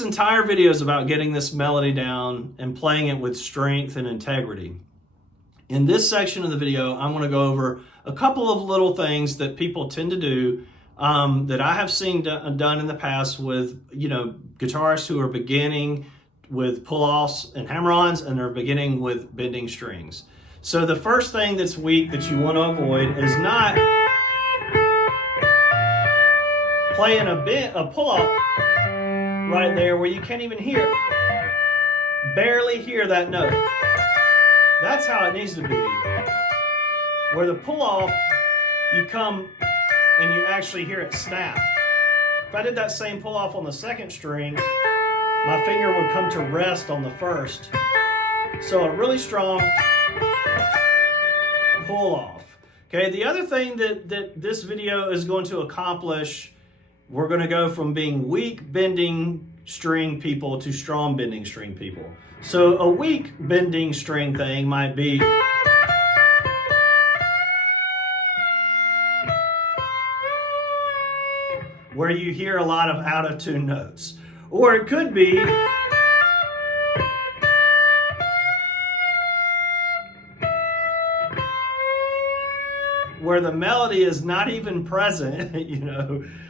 this entire video is about getting this melody down and playing it with strength and integrity. In this section of the video, I'm going to go over a couple of little things that people tend to do that I have seen done in the past with, guitarists who are beginning with pull-offs and hammer-ons, and they're beginning with bending strings. So the first thing that's weak that you want to avoid is not playing a pull-off right there where you can't even hear, barely hear that note. That's how it needs to be. Where the pull-off, you come and you actually hear it snap. If I did that same pull-off on the second string, my finger would come to rest on the first. So a really strong pull-off. Okay, the other thing that this video is going to accomplish, we're going to go from being weak bending string people to strong bending string people. So a weak bending string thing might be where you hear a lot of out of tune notes. Or it could be where the melody is not even present,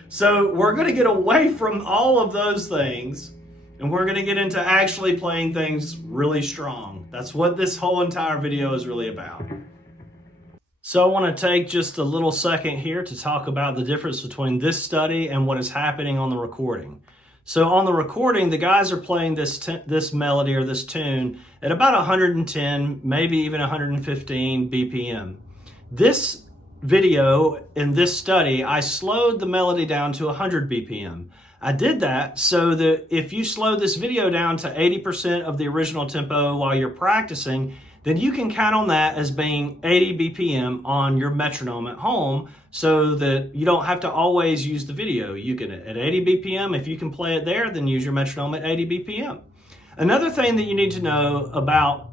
So we're going to get away from all of those things, and we're going to get into actually playing things really strong. That's what this whole entire video is really about. So I want to take just a little second here to talk about the difference between this study and what is happening on the recording. So on the recording, the guys are playing this melody or this tune at about 110, maybe even 115 BPM. This video in this study, I slowed the melody down to 100 BPM. I did that so that if you slow this video down to 80% of the original tempo while you're practicing, then you can count on that as being 80 BPM on your metronome at home, so that you don't have to always use the video. You can, at 80 BPM, if you can play it there, then use your metronome at 80 BPM. Another thing that you need to know about,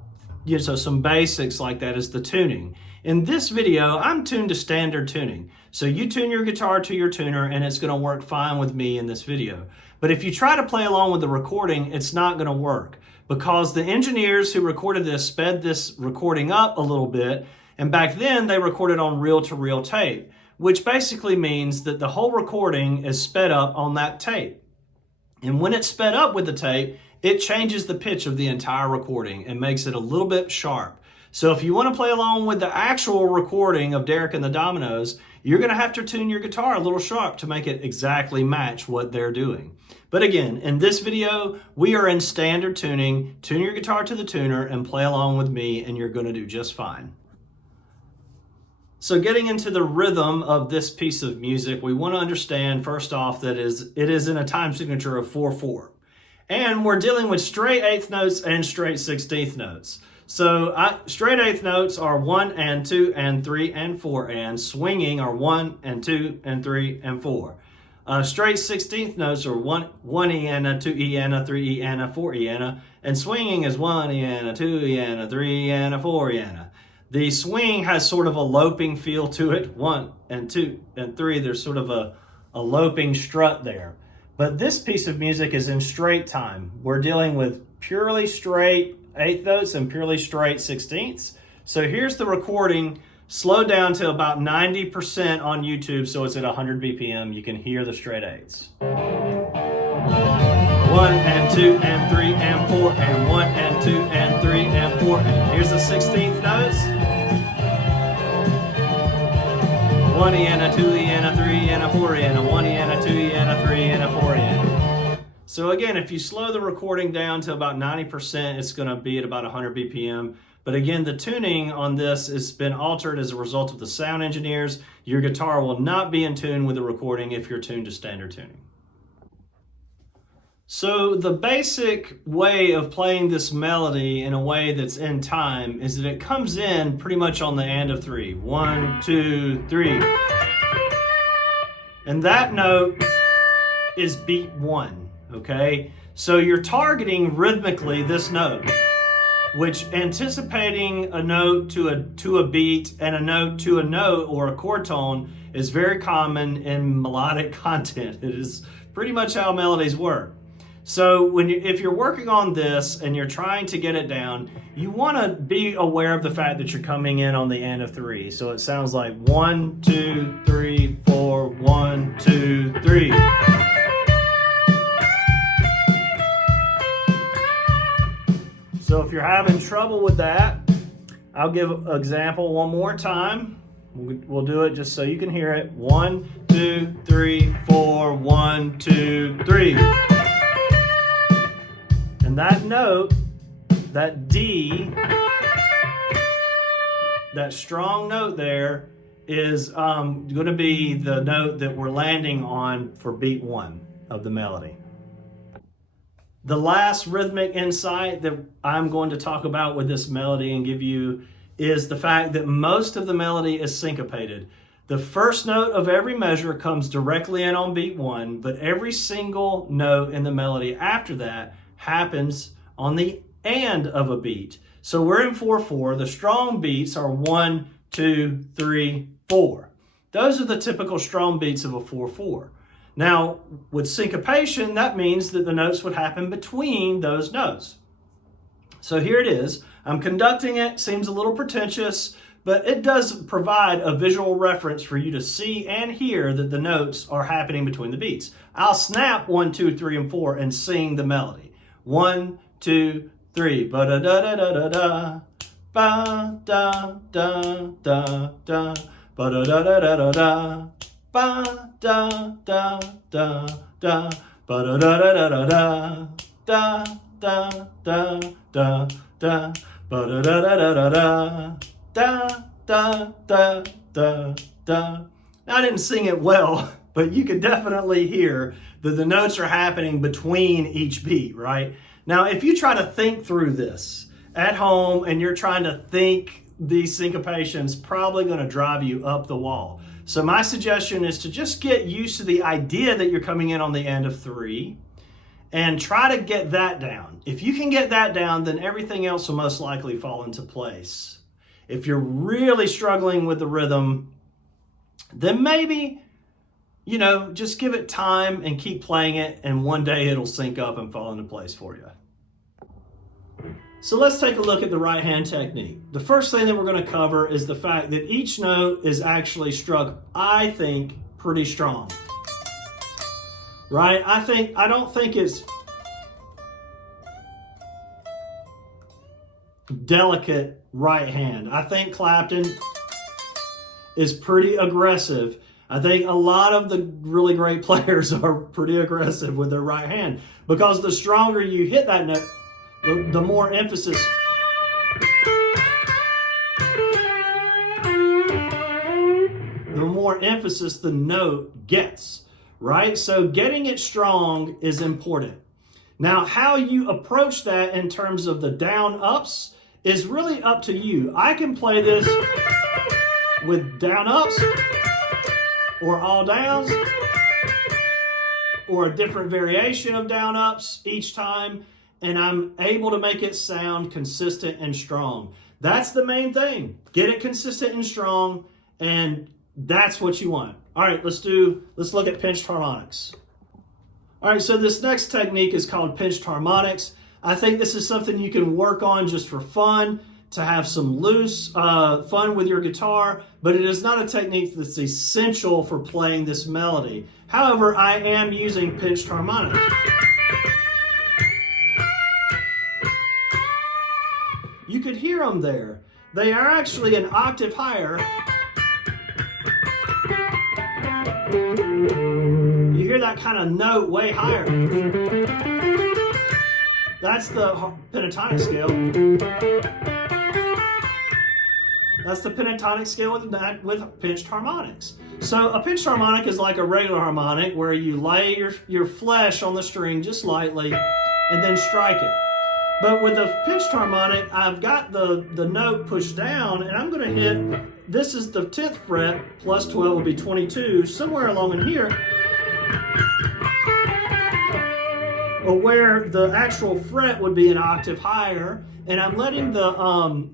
so some basics like that, is the tuning. In this video, I'm tuned to standard tuning. So you tune your guitar to your tuner and it's going to work fine with me in this video. But if you try to play along with the recording, it's not going to work, because the engineers who recorded this sped this recording up a little bit, and back then they recorded on reel-to-reel tape, which basically means that the whole recording is sped up on that tape. And when it's sped up with the tape, it changes the pitch of the entire recording and makes it a little bit sharp. So if you want to play along with the actual recording of Derek and the Dominoes, you're going to have to tune your guitar a little sharp to make it exactly match what they're doing. But again, in this video, we are in standard tuning. Tune your guitar to the tuner and play along with me, and you're going to do just fine. So getting into the rhythm of this piece of music, we want to understand first off that it is in a time signature of 4/4. And we're dealing with straight eighth notes and straight 16th notes. So straight eighth notes are 1 and 2 and 3 and 4, and swinging are 1 and 2 and 3 and 4. Straight 16th notes are 1 eana, 2 eana, 3 eana, 4 eana, and swinging is 1 eana, 2 eana, 3 eana, 4 eana. The swing has sort of a loping feel to it. 1 and 2 and 3, there's sort of a loping strut there. But this piece of music is in straight time. We're dealing with purely straight eighth notes and purely straight 16ths. So here's the recording, slowed down to about 90% on YouTube, so it's at 100 BPM. You can hear the straight eighths. 1 and 2 and 3 and 4 and 1 and 2 and 3 and 4. And here's the 16th notes. 1 eana, 2 eana, 3 eana, 4 eana, 1 eana, 2 eana, 3 eana, 4 eana. So again, if you slow the recording down to about 90%, it's going to be at about 100 BPM. But again, the tuning on this has been altered as a result of the sound engineers. Your guitar will not be in tune with the recording if you're tuned to standard tuning. So the basic way of playing this melody in a way that's in time is that it comes in pretty much on the and of 3. 1, 2, 3. And that note is beat 1, okay? So you're targeting rhythmically this note, which anticipating a note to a beat and a note to a note or a chord tone is very common in melodic content. It is pretty much how melodies work. So if you're working on this and you're trying to get it down, you want to be aware of the fact that you're coming in on the end of 3. So it sounds like 1, 2, 3, 4, 1, 2, 3. So if you're having trouble with that, I'll give an example one more time. We'll do it just so you can hear it. 1, 2, 3, 4, 1, 2, 3. And that note, that D, that strong note there is going to be the note that we're landing on for beat 1 of the melody. The last rhythmic insight that I'm going to talk about with this melody and give you is the fact that most of the melody is syncopated. The first note of every measure comes directly in on beat 1, but every single note in the melody after that happens on the end of a beat. So we're in 4/4. The strong beats are 1, 2, 3, 4. Those are the typical strong beats of a 4/4. Now, with syncopation, that means that the notes would happen between those notes. So here it is. I'm conducting it. Seems a little pretentious, but it does provide a visual reference for you to see and hear that the notes are happening between the beats. I'll snap 1, 2, 3, and 4 and sing the melody. 1, 2, 3. Ba-da-da-da-da-da-da. Ba-da-da-da-da-da. Ba-da-da-da-da-da-da. Ba-da-da-da-da. Ba-da-da-da-da-da. Da-da-da-da-da. Ba-da-da-da-da-da. Da-da-da-da-da. Now, I didn't sing it well, but you could definitely hear that the notes are happening between each beat, right? Now, if you try to think through this at home and you're trying to think these syncopations, probably going to drive you up the wall. So my suggestion is to just get used to the idea that you're coming in on the end of 3 and try to get that down. If you can get that down, then everything else will most likely fall into place. If you're really struggling with the rhythm, then maybe, just give it time and keep playing it, and one day it'll sync up and fall into place for you. So let's take a look at the right hand technique. The first thing that we're going to cover is the fact that each note is actually struck, I think, pretty strong. Right? I don't think it's delicate right hand. I think Clapton is pretty aggressive. I think a lot of the really great players are pretty aggressive with their right hand, because the stronger you hit that note, the more emphasis the note gets, right? So getting it strong is important. Now, how you approach that in terms of the down ups is really up to you. I can play this with down ups or all downs or a different variation of down ups each time, and I'm able to make it sound consistent and strong. That's the main thing. Get it consistent and strong, and that's what you want. All right, let's look at pinched harmonics. All right, so this next technique is called pinched harmonics. I think this is something you can work on just for fun, to have some loose fun with your guitar, but it is not a technique that's essential for playing this melody. However, I am using pinched harmonics. You could hear them there. They are actually an octave higher. You hear that kind of note way higher. That's the pentatonic scale. That's the pentatonic scale with pinched harmonics. So a pinched harmonic is like a regular harmonic where you lay your flesh on the string just lightly and then strike it. But with the pinched harmonic, I've got the note pushed down, and I'm going to hit, this is the 10th fret, plus 12 will be 22, somewhere along in here, or where the actual fret would be an octave higher, and I'm letting the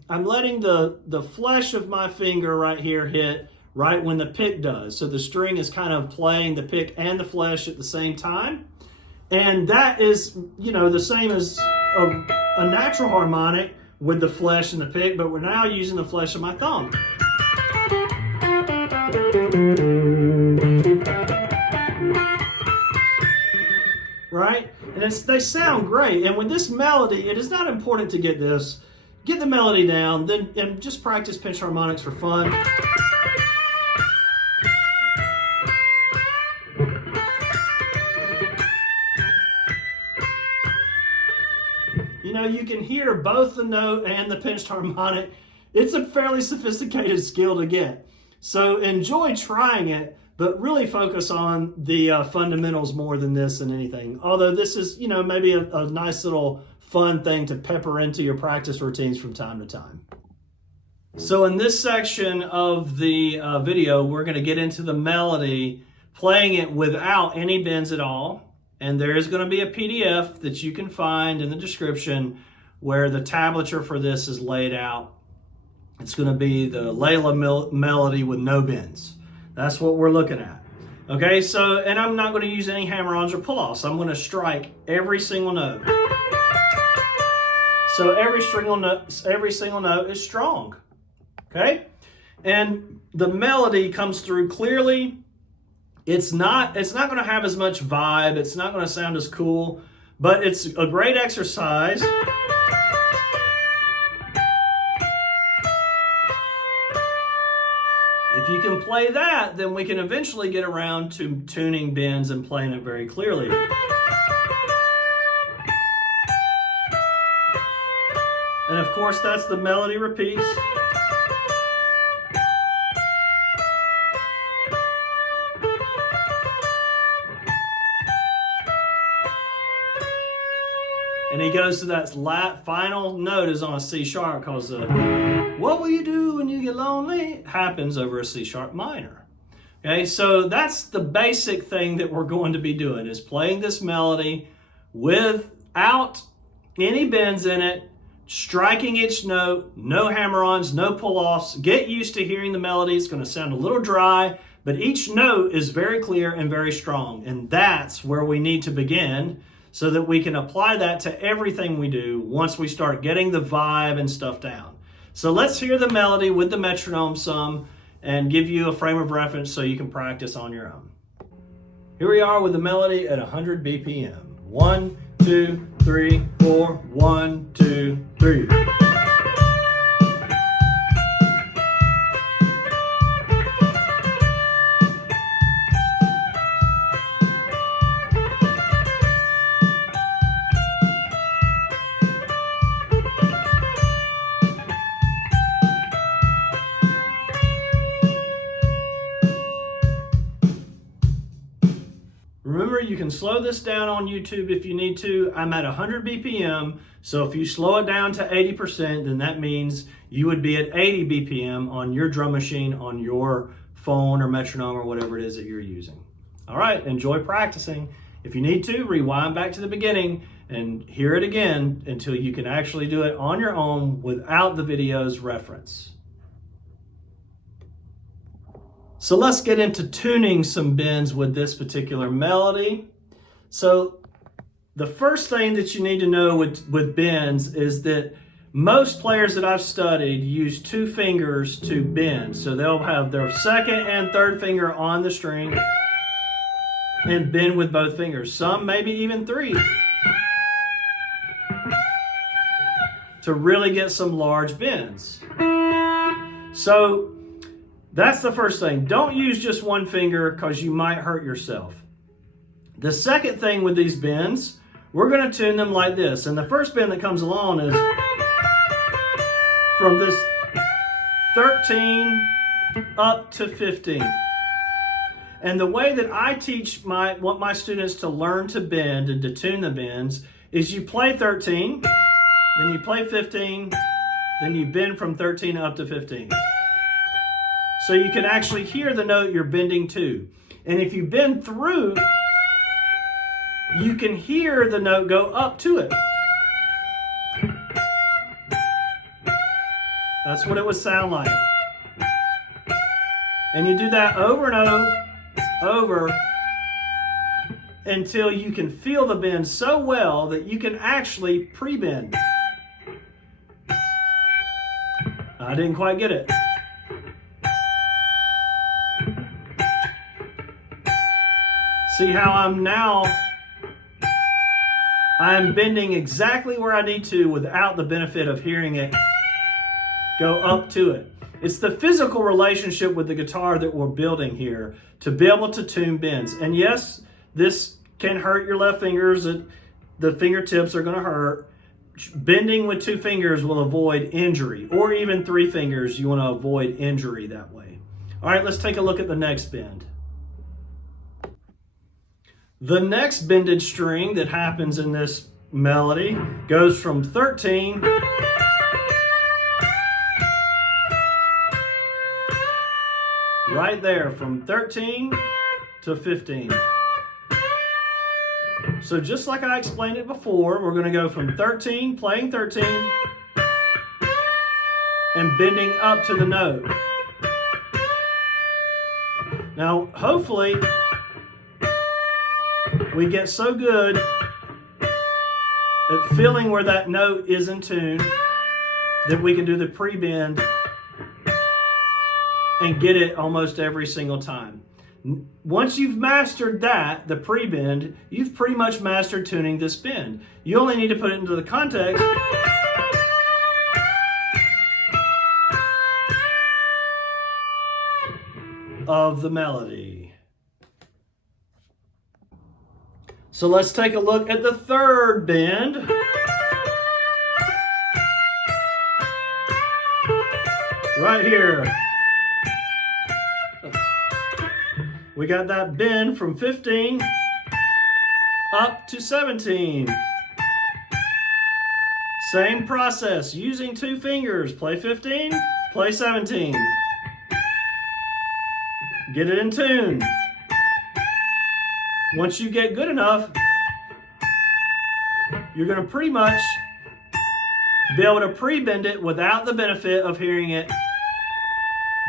flesh of my finger right here hit right when the pick does. So the string is kind of playing the pick and the flesh at the same time. And that is, the same as a natural harmonic with the flesh and the pick, but we're now using the flesh of my thumb. Right? And they sound great. And with this melody, it is not important to get this. Get the melody down, and just practice pinch harmonics for fun. You can hear both the note and the pinched harmonic. It's a fairly sophisticated skill to get. So enjoy trying it, but really focus on the fundamentals more than this and anything. Although this is, maybe a nice little fun thing to pepper into your practice routines from time to time. So in this section of the video, we're going to get into the melody, playing it without any bends at all. And there is going to be a PDF that you can find in the description where the tablature for this is laid out. It's going to be the Layla melody with no bends. That's what we're looking at. Okay, so, and I'm not going to use any hammer-ons or pull-offs. I'm going to strike every single note. So every single note is strong. Okay? And the melody comes through clearly. It's not going to have as much vibe. It's not going to sound as cool, but it's a great exercise. If you can play that, then we can eventually get around to tuning bends and playing it very clearly. And of course, that's the melody repeats. And he goes to that final note is on a C sharp, because what will you do when you get lonely happens over a C sharp minor. Okay, so that's the basic thing that we're going to be doing, is playing this melody without any bends in it, striking each note, no hammer-ons, no pull-offs. Get used to hearing the melody. It's going to sound a little dry, but each note is very clear and very strong. And that's where we need to begin, so that we can apply that to everything we do once we start getting the vibe and stuff down. So let's hear the melody with the metronome some and give you a frame of reference so you can practice on your own. Here we are with the melody at 100 BPM. 1, 2, 3, 4, 1, 2, 3. Remember, you can slow this down on YouTube if you need to. I'm at 100 BPM, so if you slow it down to 80%, then that means you would be at 80 BPM on your drum machine, on your phone or metronome or whatever it is that you're using. All right, enjoy practicing. If you need to, rewind back to the beginning and hear it again until you can actually do it on your own without the video's reference. So let's get into tuning some bends with this particular melody. So the first thing that you need to know with bends is that most players that I've studied use 2 fingers to bend. So they'll have their second and third finger on the string and bend with both fingers. Some maybe even 3. To really get some large bends. So that's the first thing. Don't use just one finger, because you might hurt yourself. The second thing with these bends, we're going to tune them like this. And the first bend that comes along is from this 13 up to 15. And the way that I teach want my students to learn to bend and to tune the bends is you play 13, then you play 15, then you bend from 13 up to 15. So you can actually hear the note you're bending to. And if you bend through, you can hear the note go up to it. That's what it would sound like. And you do that over and over, until you can feel the bend so well that you can actually pre-bend. I didn't quite get it. See how I'm bending exactly where I need to without the benefit of hearing it go up to it. It's the physical relationship with the guitar that we're building here to be able to tune bends. And yes, this can hurt your left fingers. The fingertips are going to hurt. Bending with 2 fingers will avoid injury, or even 3 fingers, you want to avoid injury that way. All right, let's take a look at the next bend. The next bended string that happens in this melody goes from 13 right there, from 13 to 15. So just like I explained it before, we're going to go from 13, playing 13, and bending up to the note. Now, hopefully, we get so good at feeling where that note is in tune that we can do the pre-bend and get it almost every single time. Once you've mastered that, the pre-bend, you've pretty much mastered tuning this bend. You only need to put it into the context of the melody. So let's take a look at the third bend. Right here. We got that bend from 15 up to 17. Same process, using 2 fingers. Play 15, play 17. Get it in tune. Once you get good enough, you're going to pretty much be able to pre-bend it without the benefit of hearing it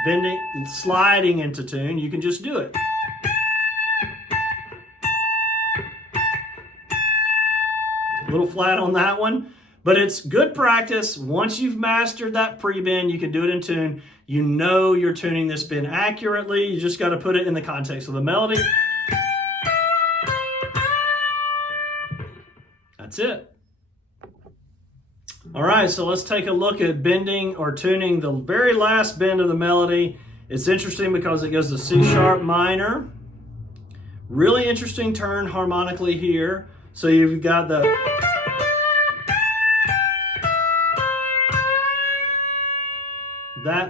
bending, sliding into tune. You can just do it. A little flat on that one, but it's good practice. Once you've mastered that pre-bend, you can do it in tune. You know you're tuning this bend accurately. You just got to put it in the context of the melody. That's it. All right, so let's take a look at bending or tuning the very last bend of the melody. It's interesting because it goes to C sharp minor. Really interesting turn harmonically here. So you've got that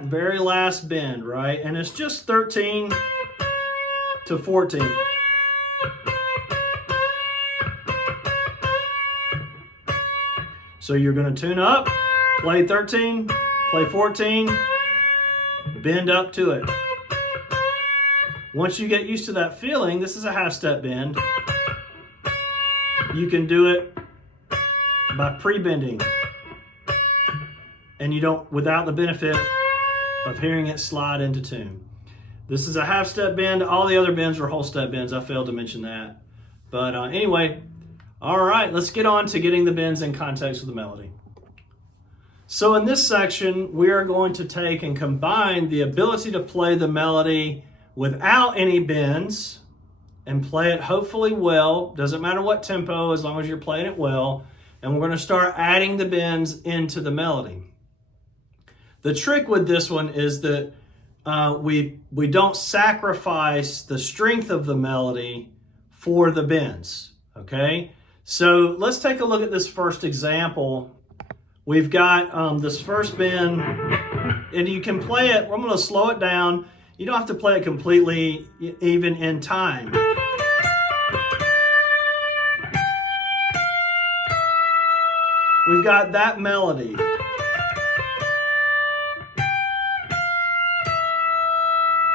very last bend, right? And it's just 13 to 14. So you're going to tune up, play 13, play 14, bend up to it. Once you get used to that feeling, this is a half step bend. You can do it by pre-bending, and you don't, without the benefit of hearing it slide into tune. This is a half step bend. All the other bends are whole step bends. I failed to mention that. But anyway, all right, let's get on to getting the bends in context with the melody. So in this section, we are going to take and combine the ability to play the melody without any bends and play it hopefully well. Doesn't matter what tempo, as long as you're playing it well. And we're going to start adding the bends into the melody. The trick with this one is that we don't sacrifice the strength of the melody for the bends, okay? So let's take a look at this first example. We've got this first bend, and you can play it. I'm going to slow it down. You don't have to play it completely even in time. We've got that melody.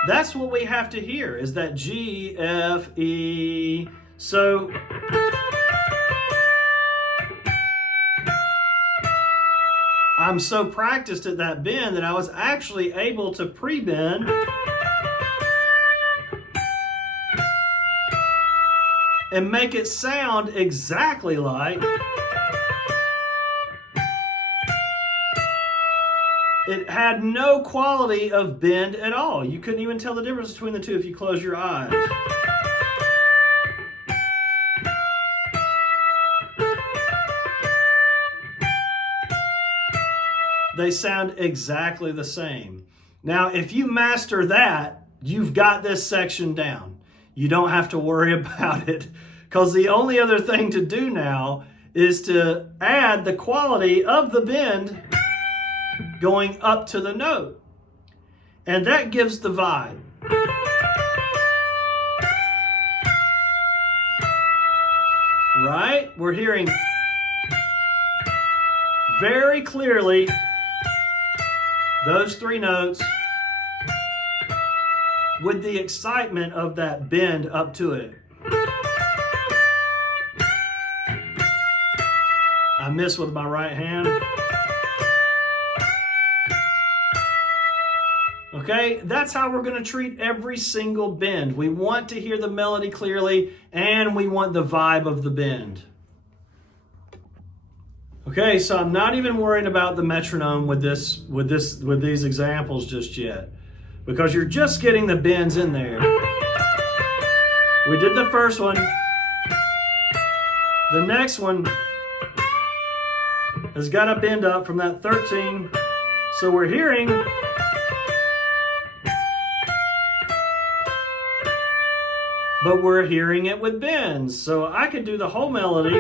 That's what we have to hear, is that G, F, E. So I'm so practiced at that bend that I was actually able to pre-bend and make it sound exactly like it had no quality of bend at all. You couldn't even tell the difference between the two if you close your eyes. They sound exactly the same. Now, if you master that, you've got this section down. You don't have to worry about it, because the only other thing to do now is to add the quality of the bend going up to the note. And that gives the vibe. Right? We're hearing very clearly those three notes with the excitement of that bend up to it. I miss with my right hand. Okay, that's how we're going to treat every single bend. We want to hear the melody clearly, and we want the vibe of the bend. Okay, so I'm not even worried about the metronome with these examples just yet, because you're just getting the bends in there. We did the first one. The next one has got a bend up from that 13. So we're hearing but we're hearing it with bends. So I could do the whole melody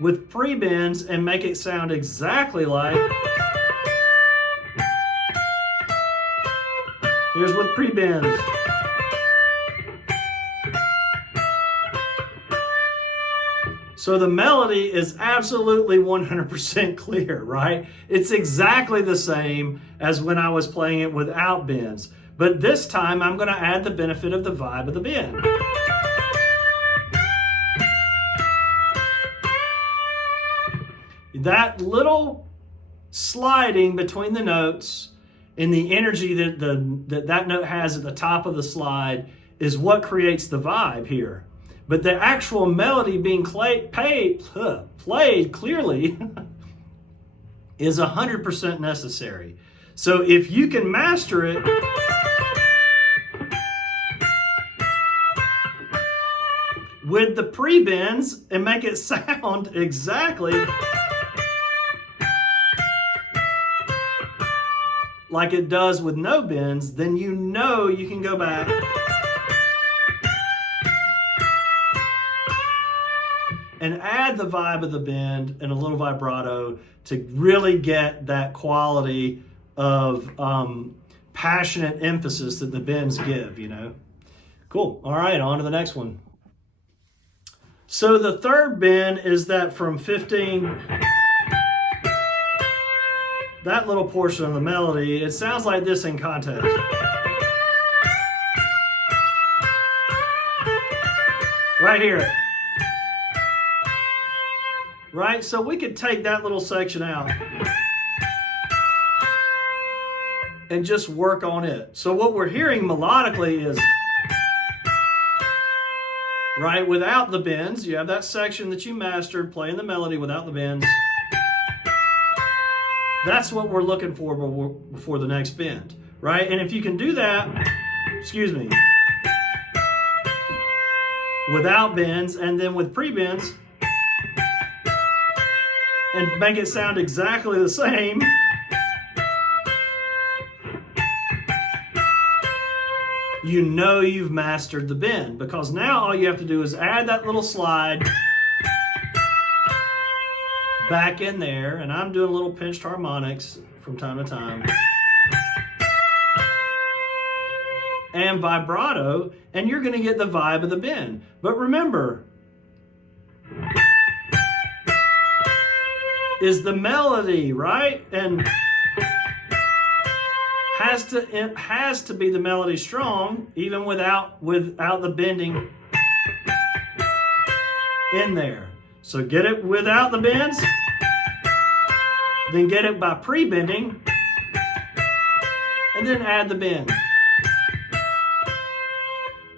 with pre-bends and make it sound exactly like. Here's with pre-bends. So the melody is absolutely 100% clear, right? It's exactly the same as when I was playing it without bends. But this time I'm going to add the benefit of the vibe of the bend. That little sliding between the notes and the energy that note has at the top of the slide is what creates the vibe here. But the actual melody being played clearly is 100% necessary. So if you can master it, with the pre-bends and make it sound exactly like it does with no bends, then you know you can go back and add the vibe of the bend and a little vibrato to really get that quality of passionate emphasis that the bends give, you know. Cool. All right, on to the next one. So the third bend is that from 15, that little portion of the melody, it sounds like this in context. Right here. Right? So we could take that little section out and just work on it. So what we're hearing melodically is, right, without the bends. You have that section that you mastered, playing the melody without the bends. That's what we're looking for before the next bend, right? And if you can do that, without bends and then with pre-bends, and make it sound exactly the same, you know you've mastered the bend, because now all you have to do is add that little slide back in there, and I'm doing a little pinched harmonics from time to time, and vibrato, and you're going to get the vibe of the bend. But remember, is the melody, right? And has to be the melody strong, even without the bending in there. So get it without the bends, then get it by pre-bending, and then add the bend.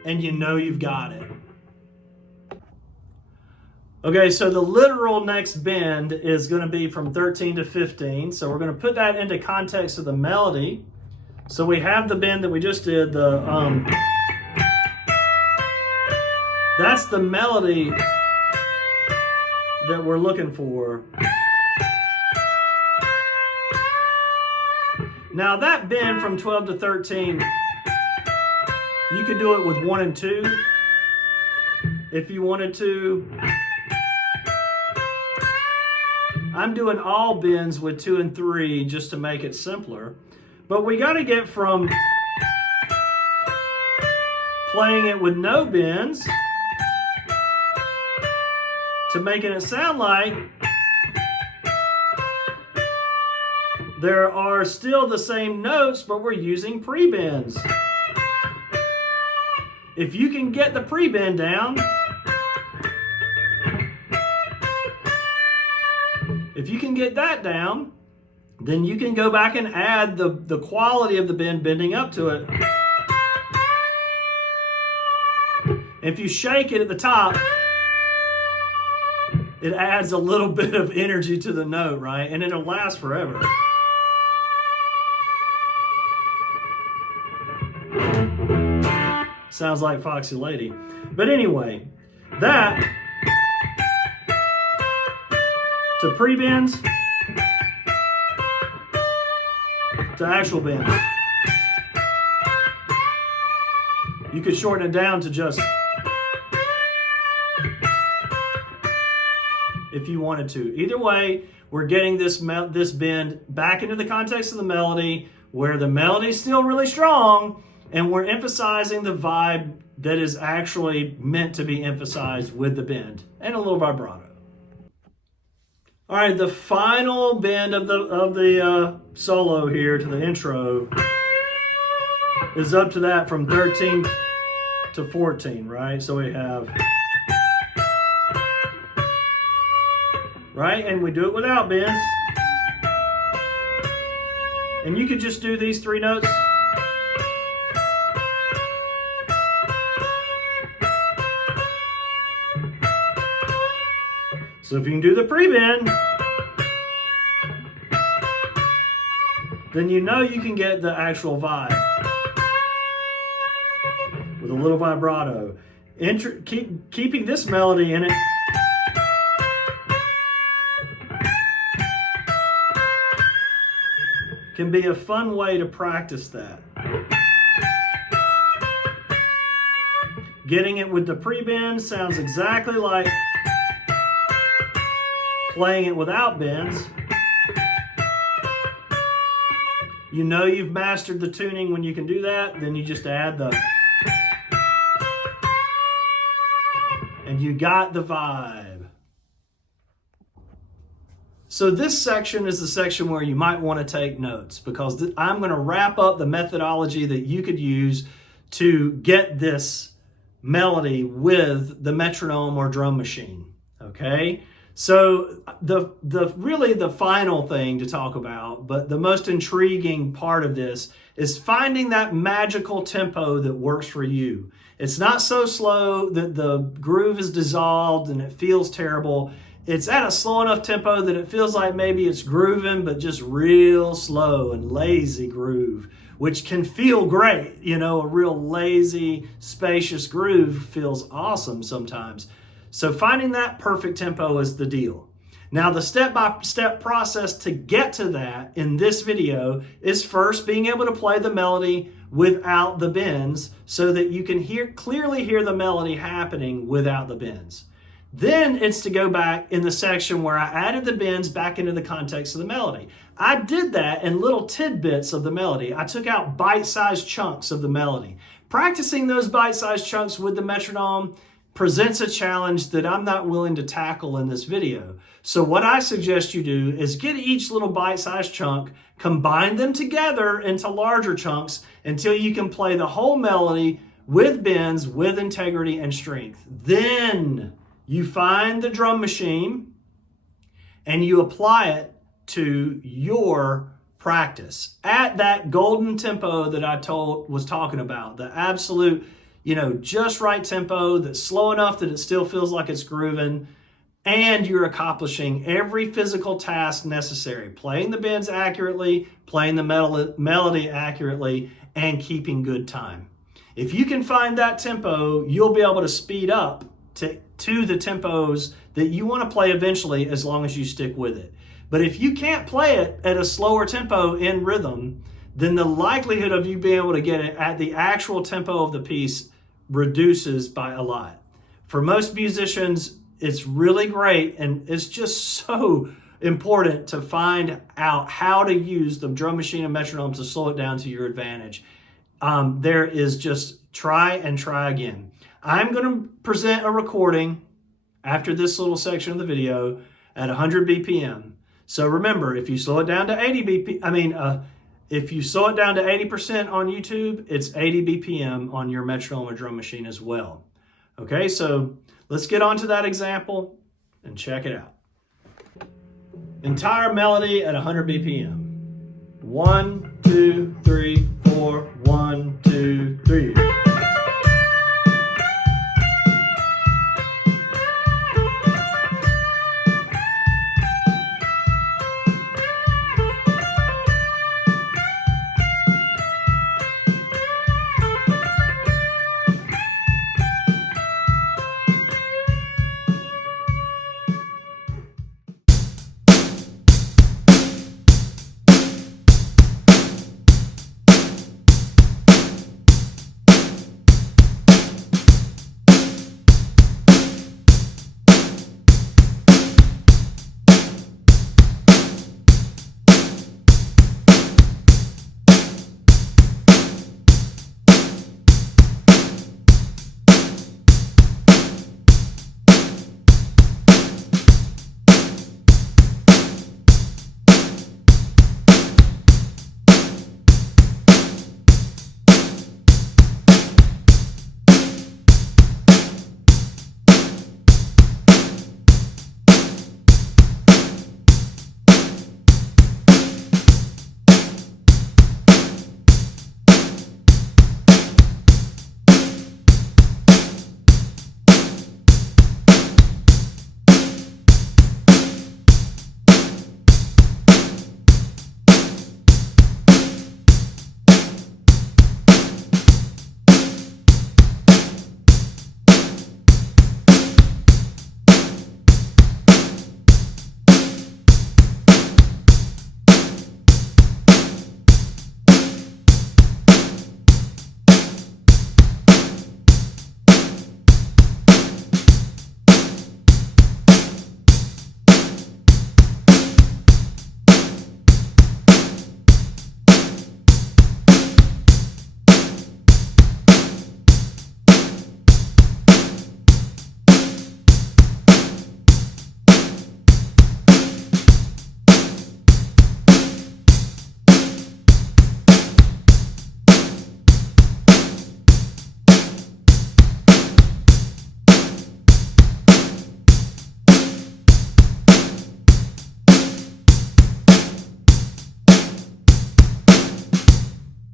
and you know you've got it. Okay, so the literal next bend is going to be from 13 to 15. So we're going to put that into context of the melody. So we have the bend that we just did. That's the melody that we're looking for. Now that bend from 12 to 13, you could do it with 1 and 2 if you wanted to. I'm doing all bends with 2 and 3 just to make it simpler. But we got to get from playing it with no bends to making it sound like there are still the same notes, but we're using pre-bends. If you can get the pre-bend down, if you can get that down, then you can go back and add the quality of the bend bending up to it. If you shake it at the top, it adds a little bit of energy to the note, right? And it'll last forever. Sounds like Foxy Lady. But anyway, that to pre-bends to actual bends. You could shorten it down to just, if you wanted to. Either way, we're getting this bend back into the context of the melody, where the melody is still really strong, and we're emphasizing the vibe that is actually meant to be emphasized with the bend, and a little vibrato. All right, the final bend of the solo here to the intro is up to that from 13 to 14, right? So we have, right? And we do it without bends. And you could just do these 3 notes. So if you can do the pre-bend, then you know you can get the actual vibe with a little vibrato. Keeping this melody in it can be a fun way to practice that. Getting it with the pre-bend sounds exactly like playing it without bends. You know you've mastered the tuning when you can do that, then you just add the, and you got the vibe. So this section is the section where you might want to take notes, because I'm going to wrap up the methodology that you could use to get this melody with the metronome or drum machine, okay? So really the final thing to talk about, but the most intriguing part of this, is finding that magical tempo that works for you. It's not so slow that the groove is dissolved and it feels terrible. It's at a slow enough tempo that it feels like maybe it's grooving, but just real slow and lazy groove, which can feel great. You know, a real lazy, spacious groove feels awesome sometimes. So finding that perfect tempo is the deal. Now the step-by-step process to get to that in this video is first being able to play the melody without the bends so that you can clearly hear the melody happening without the bends. Then it's to go back in the section where I added the bends back into the context of the melody. I did that in little tidbits of the melody. I took out bite-sized chunks of the melody. Practicing those bite-sized chunks with the metronome presents a challenge that I'm not willing to tackle in this video. So what I suggest you do is get each little bite-sized chunk, combine them together into larger chunks until you can play the whole melody with bends, with integrity and strength. Then you find the drum machine and you apply it to your practice at that golden tempo that I was talking about, the absolute, you know, just right tempo that's slow enough that it still feels like it's grooving, and you're accomplishing every physical task necessary, playing the bends accurately, playing the melody accurately, and keeping good time. If you can find that tempo, you'll be able to speed up to the tempos that you want to play eventually, as long as you stick with it. But if you can't play it at a slower tempo in rhythm, then the likelihood of you being able to get it at the actual tempo of the piece reduces by a lot. For most musicians, it's really great, and it's just so important to find out how to use the drum machine and metronome to slow it down to your advantage. There is just try and try again. I'm going to present a recording after this little section of the video at 100 BPM. So remember, if you slow it down to 80 BPM, if you slow it down to 80% on YouTube, it's 80 BPM on your metronome or drum machine as well. Okay, so let's get on to that example and check it out. Entire melody at 100 BPM. 1, 2, 3, 4, 1, 2, 3.